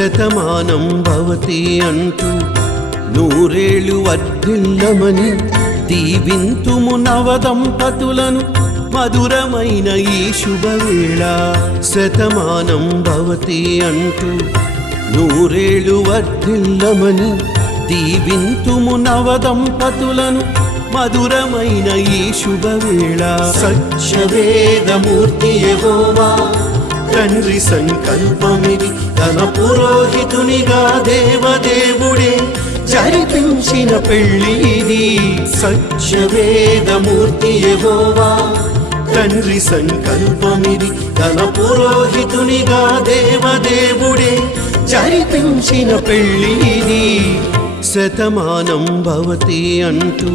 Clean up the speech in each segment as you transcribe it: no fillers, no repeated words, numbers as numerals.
శతమానం భవతి అంటూ నూరేళ్ళు వర్ధిల్లమని దీవింతుము నవదంపతులను మధురమైన ఈ శుభవేళ. శతమానం భవతి అంటూ నూరేళ్ళు వర్ధిల్లమని దీవింతుము నవదంపతులను మధురమైన ఈ శుభవేళ. సత్యవేదమూర్తి యెహోవా తండ్రి సంకల్పమిది, తన పురోహితునిగా దేవదేవుడే జరిపించిన పెళ్లి ఇది. సత్యవేదమూర్తి యెహోవా తండ్రి సంకల్పమిది, తన పురోహితునిగా దేవదేవుడే జరిపించిన పెళ్లి ఇది. శతమానం భవతి అంటూ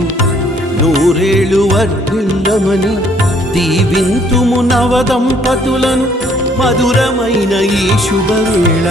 నూరేళ్ళు వర్ధిల్లమని దీవింతుము నవదంపతులను మధురమైన ఈ శుభవేళ.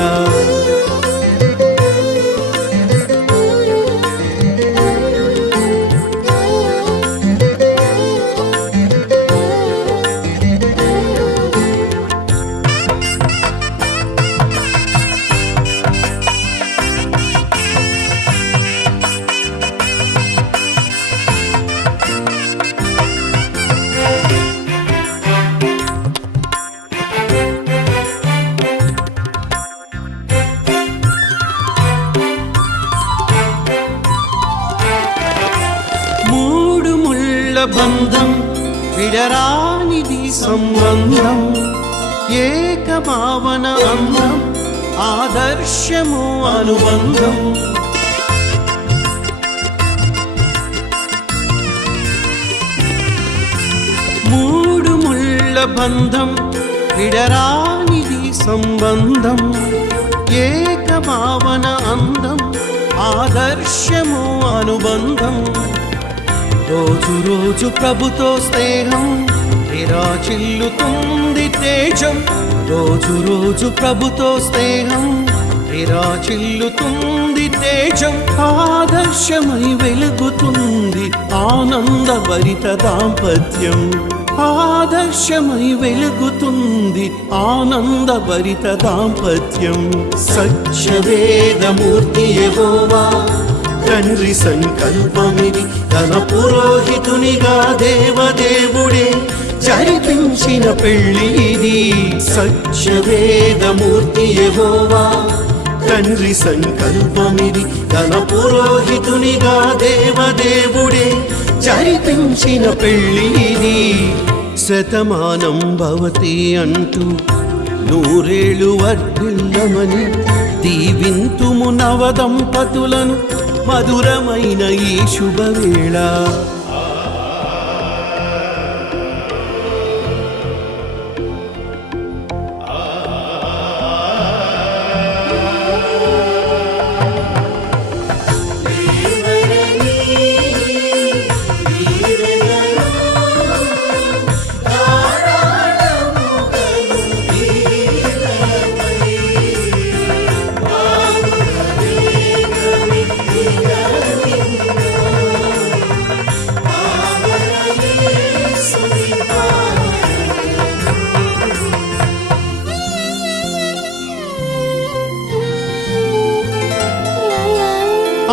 బంధం విడరానిది సంబంధం, ఏకభావన అందం ఆదర్శము అనుబంధం. మూడు ముళ్ళ బంధం విడరానిది సంబంధం, ఏకభావన అందం ఆదర్శము అనుబంధం. రోజు రోజు ప్రభుతో స్నేహం విరాచిల్లుతుంది తేజం, రోజు రోజు ప్రభుతో స్నేహం విరాచిల్లుతుంది తేజం. ఆదర్శమై వెలుగుతుంది ఆనందభరిత దాంపత్యం, ఆదర్శమై వెలుగుతుంది ఆనందభరిత దాంపత్యం. సత్యవేదమూర్తి యెహోవా తండ్రి సంకల్పమిది, తన పురోహితునిగా దేవదేవుడే జరిపించిన పెళ్లి ఇది. సత్యవేదమూర్తి యెహోవా తండ్రి సంకల్పమిది, తన పురోహితునిగా దేవదేవుడే జరిపించిన పెళ్లి ఇది. శతమానం భవతి అంటూ నూరేళ్ళు వర్ధిల్లమని దీవింతుము నవదంపతులను మధురమైన ఈ శుభవేళ.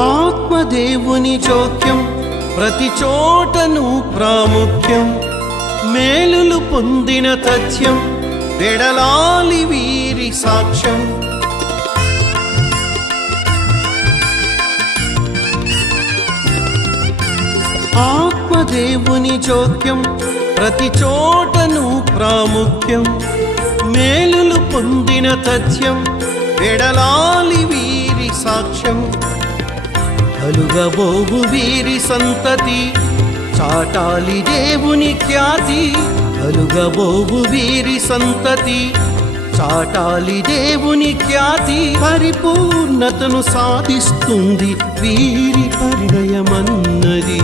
ఆత్మదేవుని చోక్యం ప్రతి చోటను ప్రాముఖ్యం, మేలులు పొందిన తథ్యం వెడలాలి వీరి సాక్ష్యం. ఆత్మదేవుని చోక్యం ప్రతి చోటను ప్రాముఖ్యం, మేలులు పొందిన తథ్యం వెడలాలి వీరి సాక్ష్యం. కలుగబోవు వీరి సంతతి చాటాలి దేవుని ఖ్యాతి, కలుగబోవు వీరి సంతతి చాటాలి దేవుని ఖ్యాతి. పరిపూర్ణతను సాధిస్తుంది వీరి పరిణయమన్నది,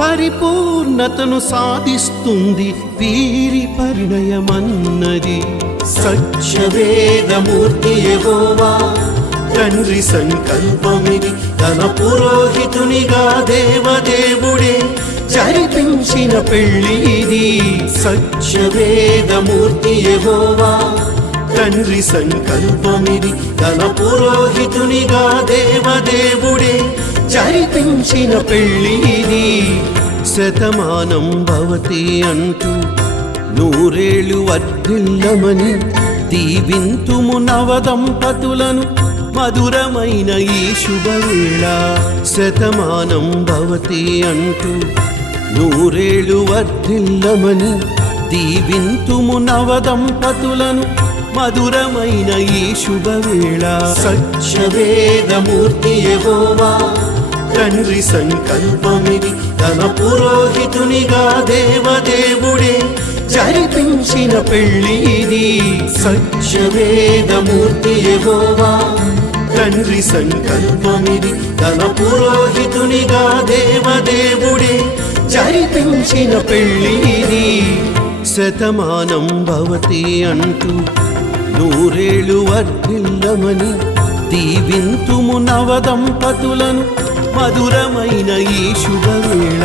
పరిపూర్ణతను సాధిస్తుంది వీరి పరిణయమన్నది. సత్యవేదమూర్తి యెహోవా తండ్రి సంకల్పమిది, తన పురోహితునిగా దేవదేవుడే జరిపించిన పెళ్లి ఇది. సత్యవేదమూర్తి యెహోవా తండ్రి సంకల్పమిది తన పురోహితునిగా దేవదేవుడే జరిపించిన పెళ్ళి ఇది. శతమానం భవతి అంటూ నూరేళ్ళు వర్ధిల్లమని దీవింతుము నవదంపతులను మధురమైన ఈ శుభవేళ. శతమానం భవతి అంటూ నూరేళ్ళు వర్ధిల్లమని దీవింతుము నవదంపతులను మధురమైన ఈ శుభవేళ. సత్యవేదమూర్తి యెహోవా తండ్రి సంకల్పమిది తన పురోహితునిగా దేవదేవుడే జరిపించిన పెళ్ళి ఇది. సత్యవేదమూర్తి యెహోవా తండ్రి సంకల్పమిది తన పురోహితునిగా దేవదేవుడే జరిపించిన పెళ్ళి ఇది. శతమానం భవతి అంటూ నూరేళ్ళు వర్ధిల్లమని దీవింతుము నవదంపతులను మధురమైన ఈ శుభవేళ.